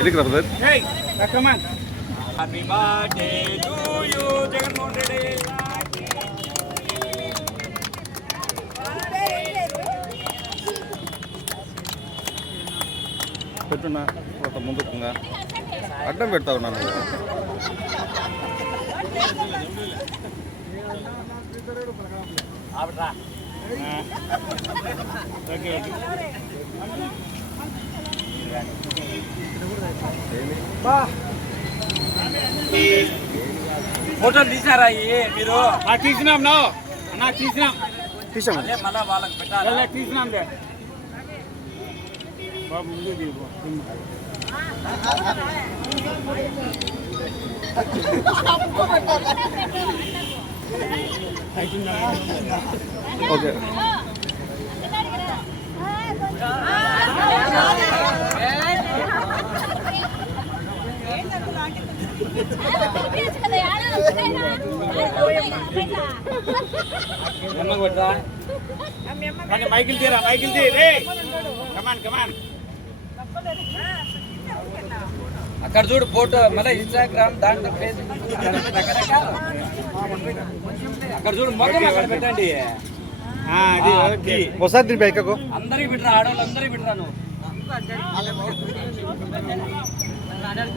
ఎదికి రా brother. Happy birthday to you Jaganmohan Reddy. పెట్టున్నా కొంత ముందుకుంగా అడ్డం పెడతా ఉన్నాను. ఫోటోలు తీసారా మీరు? తీసినాం తీసినాం తీసాము. మళ్ళా వాళ్ళకి పెట్టాలి. తీసినాం బాబు ముందు ఓకే. మైకిల్ తీరా మైకిల్ తీరే కమాన్ కమాన్. అక్కడ చూడు ఫోటో మళ్ళీ ఇన్స్టాగ్రామ్ దాంట్లో అక్కడ చూడు మొత్తం అక్కడ పెట్టండి. ఒకసారి దీని బైకకు అందరికి బిడ్డరా, ఆడవాళ్ళు అందరికి బిడ్డరా. నువ్వు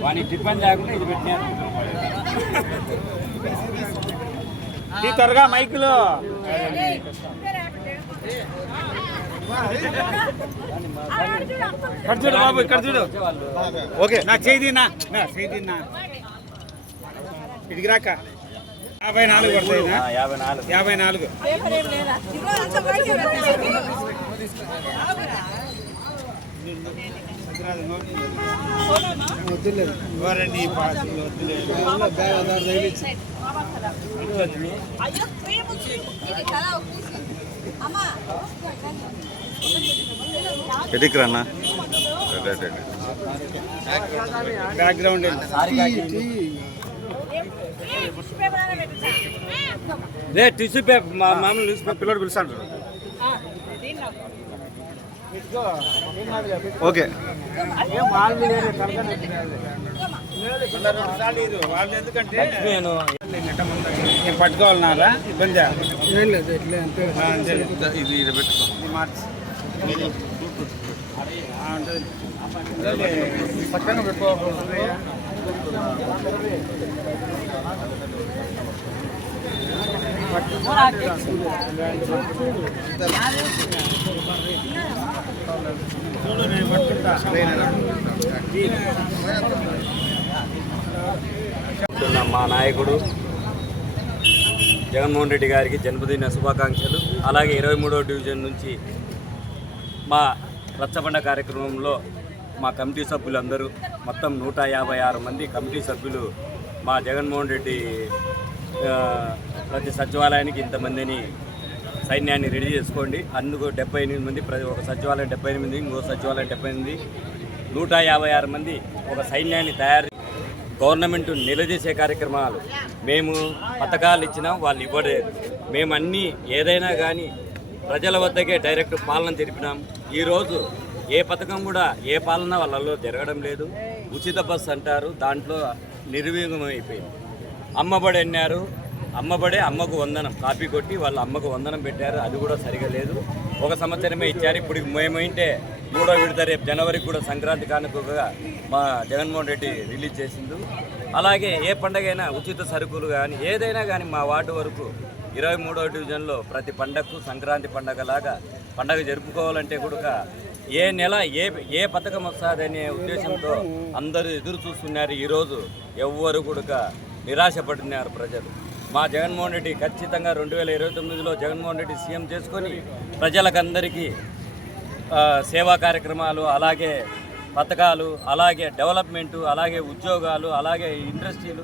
వాని టిఫిన్ లేకుండా ఇది పెట్టినారు. త్వరగా మైకులు ఇక్కడ చూడు బాబు, ఇక్కడ చూడు. ఓకే. నా చేదినా ఇడికి రాక 54 పడుతుంది. 54 వద్దులేదు ఎదికి రానా బ్యాక్గ్రౌండ్ టిష్యూ పేపర్ మామూలు న్యూస్ పేపర్ పిల్లడు పిలుస్తాడు. ఓకే. వాళ్ళు ఎందుకంటే నేను పట్టుకోవాలన్నారా ఇబ్బంది ఇది పెట్టుకో. పక్కన పెట్టుకోవాలి. మా నాయకుడు జగన్మోహన్ రెడ్డి గారికి జన్మదిన శుభాకాంక్షలు. అలాగే 23వ డివిజన్ నుంచి మా రచ్చబండ కార్యక్రమంలో మా కమిటీ సభ్యులందరూ మొత్తం 156 మంది కమిటీ సభ్యులు మా జగన్మోహన్ రెడ్డి ప్రతి సచివాలయానికి ఇంతమందిని సైన్యాన్ని రెడీ చేసుకోండి. అందుకు 78 మంది, ఒక సచివాలయం 78, ఇంకో సచివాలయం 78, 156 మంది ఒక సైన్యాన్ని తయారు. గవర్నమెంట్ నిలదీసే కార్యక్రమాలు మేము పథకాలు ఇచ్చినా వాళ్ళు ఇవ్వలేదు. మేము అన్నీ ఏదైనా కానీ ప్రజల వద్దకే డైరెక్ట్ పాలన జరిపినాం. ఈరోజు ఏ పథకం కూడా ఏ పాలన వాళ్ళలో జరగడం లేదు. ఉచిత బస్సు అంటారు, దాంట్లో నిర్వీర్యమైపోయింది. అమ్మబడి అన్నారు, అమ్మబడే అమ్మకు వందనం కాపీ కొట్టి వాళ్ళ అమ్మకు వందనం పెట్టారు, అది కూడా సరిగా లేదు. 1 సంవత్సరమే ఇచ్చారు. ఇప్పుడు మేమైతే 3వ విడత రేపు జనవరికి కూడా సంక్రాంతి కానుకగా మా జగన్మోహన్ రెడ్డి రిలీజ్ చేసింది. అలాగే ఏ పండగైనా ఉచిత సరుకులు కానీ ఏదైనా కానీ మా వార్డు వరకు 23వ డివిజన్లో ప్రతి పండగకు సంక్రాంతి పండగలాగా పండగ జరుపుకోవాలంటే కూడా ఏ నెల ఏ పథకం వస్తుందనే ఉద్దేశంతో అందరూ ఎదురు చూస్తున్నారు. ఈరోజు ఎవ్వరు కూడా నిరాశపడుతున్నారు ప్రజలు. మా జగన్మోహన్ రెడ్డి ఖచ్చితంగా 2029లో జగన్మోహన్ రెడ్డి సీఎం చేసుకొని ప్రజలకందరికీ సేవా కార్యక్రమాలు, అలాగే పథకాలు, అలాగే డెవలప్మెంటు, అలాగే ఉద్యోగాలు, అలాగే ఇండస్ట్రీలు,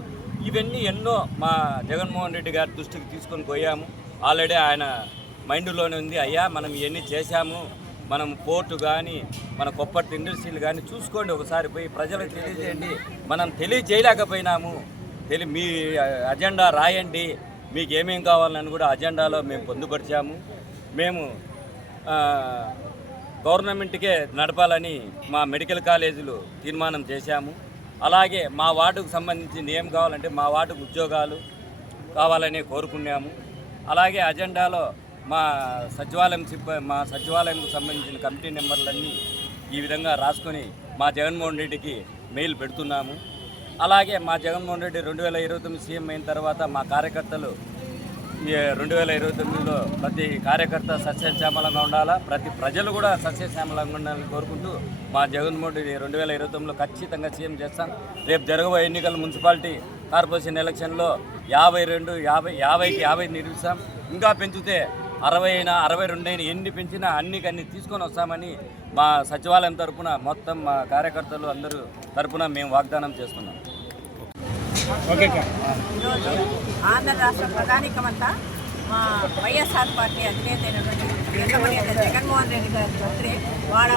ఇవన్నీ ఎన్నో మా జగన్మోహన్ రెడ్డి గారి దృష్టికి తీసుకొని పోయాము. ఆల్రెడీ ఆయన మైండ్లోనే ఉంది, అయ్యా మనం ఇవన్నీ చేశాము, మనం పోర్టు కానీ మన కొప్పటి ఇండస్ట్రీలు కానీ చూసుకోండి, ఒకసారి పోయి ప్రజలకు తెలియజేయండి, మనం తెలియజేయలేకపోయినాము, మీ అజెండా రాయండి, మీకు ఏమేం కావాలని కూడా అజెండాలో మేము పొందుపరిచాము. మేము గవర్నమెంట్కే నడపాలని మా మెడికల్ కాలేజీలు తీర్మానం చేశాము. అలాగే మా వార్డుకు సంబంధించి ఏం కావాలంటే మా వార్డుకు ఉద్యోగాలు కావాలని కోరుకున్నాము. అలాగే అజెండాలో మా సచివాలయంకు సంబంధించిన కమిటీ నెంబర్లన్నీ ఈ విధంగా రాసుకొని మా జగన్మోహన్ రెడ్డికి మెయిల్ పెడుతున్నాము. అలాగే మా జగన్మోహన్ రెడ్డి 2029 సీఎం అయిన తర్వాత మా కార్యకర్తలు 2029లో ప్రతి కార్యకర్త సస్యశ్యామలంగా ఉండాలా, ప్రతి ప్రజలు కూడా సస్యశ్యామలంగా ఉండాలని కోరుకుంటూ మా జగన్మోహన్ రెడ్డి 2029లో ఖచ్చితంగా సీఎం చేస్తాం. రేపు జరగబోయే ఎన్నికల మున్సిపాలిటీ కార్పొరేషన్ ఎలక్షన్లో 50కి 50 నిలుస్తాం. ఇంకా పెంచితే 60 అయినా 62 అయినా ఎన్ని పెంచినా అన్ని తీసుకొని వస్తామని మా సచివాలయం తరఫున మొత్తం మా కార్యకర్తలు అందరూ తరఫున మేము వాగ్దానం చేస్తున్నాం. ఈరోజు ఆంధ్ర రాష్ట్ర ప్రధానికమంతా మా వైఎస్ఆర్ పార్టీ అధినేత అయినటువంటి జగన్మోహన్ రెడ్డి గారి బర్త్డే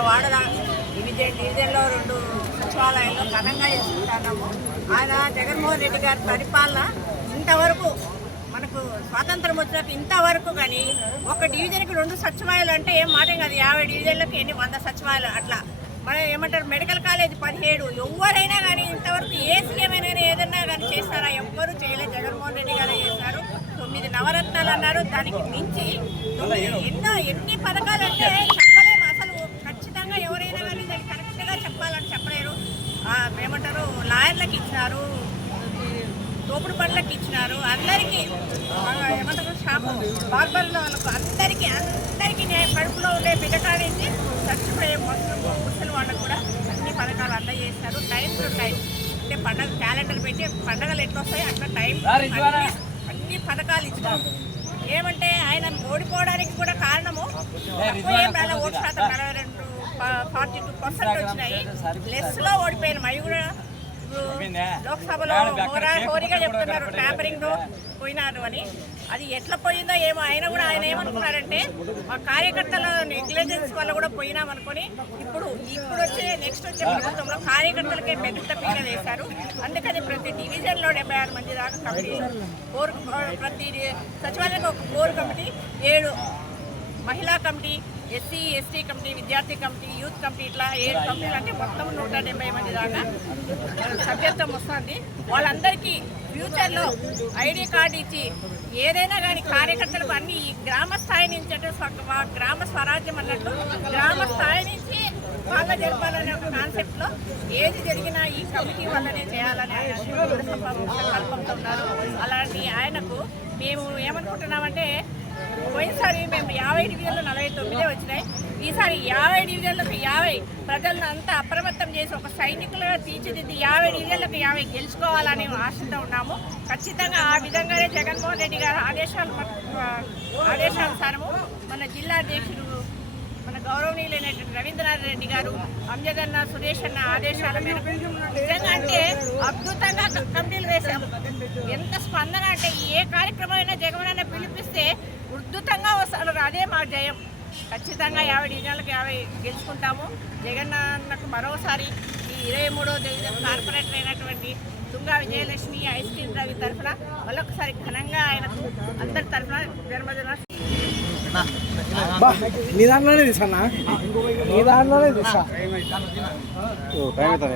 వాడల డివిజన్లో 2 సచివాలయాల్లో ఘనంగా చేసుకుంటున్నాము. ఆయన జగన్మోహన్ రెడ్డి గారి పరిపాలన ఇంతవరకు మనకు స్వాతంత్రం వచ్చినాక ఇంతవరకు కానీ ఒక డివిజన్కి 2 సచివాలయాలు అంటే ఏం మాట కాదు. 50 డివిజన్లకు 100 సచివాలయాలు అట్లా. మన ఏమంటారు మెడికల్ కాలేజ్ 17. ఎవరైనా కానీ ఇంతవరకు ఏ సీఎం అయినా ఏదన్నా కానీ చేస్తారా? ఎవ్వరూ చేయలేదు. జగన్మోహన్ రెడ్డి గారే చేశారు. 9 నవరత్నాలు అన్నారు. దానికి మించి ఎన్ని పథకాలు అంటే చెప్పలేము అసలు. ఖచ్చితంగా ఎవరైనా కానీ దాన్ని కరెక్ట్గా చెప్పాలని చెప్పలేరు. ఏమంటారు లాయర్లకు ఇచ్చినారు, తోపుడు పనులకు ఇచ్చినారు, అందరికీ ఏమంటారు షాపు బార్బర్ల వాళ్ళకు అందరికీ కడుపులో ఉండే బిడ్డకాడ నుంచి చచ్చిపోయే ముసలి వాళ్ళకు కూడా అన్ని పథకాలు అందజేస్తారు. టైం టు టైం అంటే పండగ క్యాలెండర్ పెట్టి పండగలు ఎట్లా వస్తాయి అట్లా టైం అన్ని పథకాలు ఇచ్చినారు. ఏమంటే ఆయన ఓడిపోవడానికి కూడా కారణము ఏం రాలే, ఓటు శాతం 42% వచ్చినాయి. లెస్లో ఓడిపోయినాం. అవి కూడా లోక్సభలో హోరీగా చెప్తున్నారు ట్యాంపరింగ్లో పోయినారు అని. అది ఎట్లా పోయిందో ఏమో. ఆయన ఏమనుకున్నారంటే మా కార్యకర్తల నెగ్లిజెన్స్ వల్ల కూడా పోయినామనుకొని ఇప్పుడు నెక్స్ట్ వచ్చే ప్రభుత్వంలో కార్యకర్తలకే పెద్ద పీడ వేశారు. అందుకని ప్రతి డివిజన్లో 76 మంది దాకా కమిటీ, ప్రతి సచివాలయంలో ఒక 4 కమిటీ, 7 మహిళా కమిటీ, ఎస్సీ ఎస్టీ కమిటీ, విద్యార్థి కమిటీ, యూత్ కమిటీ, ఇట్లా 7 కమిటీలు అంటే మొత్తం 170 మంది దాకా సభ్యత్వం వస్తుంది. వాళ్ళందరికీ ఫ్యూచర్లో ఐడి కార్డు ఇచ్చి ఏదైనా కానీ కార్యకర్తలకు అన్ని గ్రామ స్థాయి నుంచి అంటే గ్రామ స్వరాజ్యం అన్నట్లు గ్రామ స్థాయి నుంచి బాగా జరపాలనే ఒక కాన్సెప్ట్లో ఏది జరిగినా ఈ కమిటీ వల్లనే చేయాలని ఆయన సంకల్పంతో ఉన్నారు. అలాంటి ఆయనకు మేము ఏమనుకుంటున్నామంటే పోయినసారి మేము 50 డివిజన్లు 49 వచ్చినాయి. ఈసారి 50 డివిజన్లకు 50 ప్రజలను అంతా అప్రమత్తం చేసి ఒక సైనికులుగా తీర్చిదిద్ది 50 డివిజన్లకు 50 గెలుచుకోవాలని ఆశతో ఉన్నాము. ఖచ్చితంగా ఆ విధంగానే జగన్మోహన్ రెడ్డి గారి ఆదేశానుసారము మన జిల్లా అధ్యక్షుడు మన గౌరవనీయులైనటువంటి రవీంద్రనాథ్ రెడ్డి గారు, అంజదన్న, సురేష్ అన్న ఆదేశాల మేరకు నిజంగా అంటే అద్భుతంగా కమిటీలు వేశాము. ఎంత స్పందన అంటే ఏ కార్యక్రమం అయినా జగన్ అన్న పిలిపిస్తే ఉద్ధృతంగా వస్తారు. అదే మా జయం. ఖచ్చితంగా 50 డివిజన్లకు 50 గెలుచుకుంటాము. జగన్ అన్నకు మరోసారి ఈ 23వ డివిజన్ కార్పొరేటర్ అయినటువంటి తుంగా విజయలక్ష్మి, ఐస్ క్రీమ్ రవి తరఫున మళ్ళొకసారి ఘనంగా ఆయనకు అందరి తరఫున జన్మదిన నీ దాంట్లోనే తీసన్నా, నీ దాంట్లోనే తీసా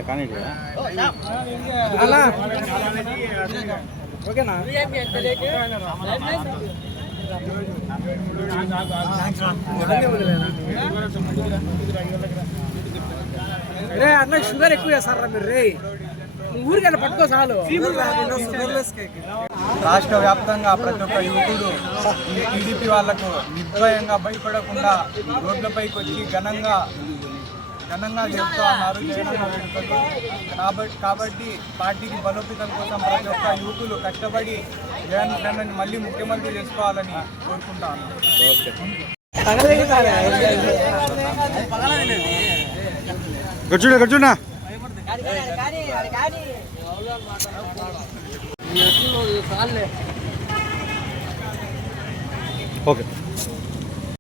కానీ అలా ఓకేనా. రే అన్న షుగర్ ఎక్కువ చేస్తారా మీరు? రే ఊరికైనా పట్టుకో చాలు. రాష్ట్ర వ్యాప్తంగా ప్రతి ఒక్క యువకుడు టీడీపీ వాళ్లకు నిర్భయంగా భయపడకుండా రోడ్లపైకి వచ్చి ఘనంగా చెప్తూ ఉన్నారు జగనన్న వేడుకలు. కాబట్టి పార్టీకి బలోపేతం కోసం ప్రతి ఒక్క యువకులు కష్టపడి జగన్ మళ్ళీ ముఖ్యమంత్రి చేసుకోవాలని కోరుకుంటా కూర్చున్నా కూర్చున్నా చాలే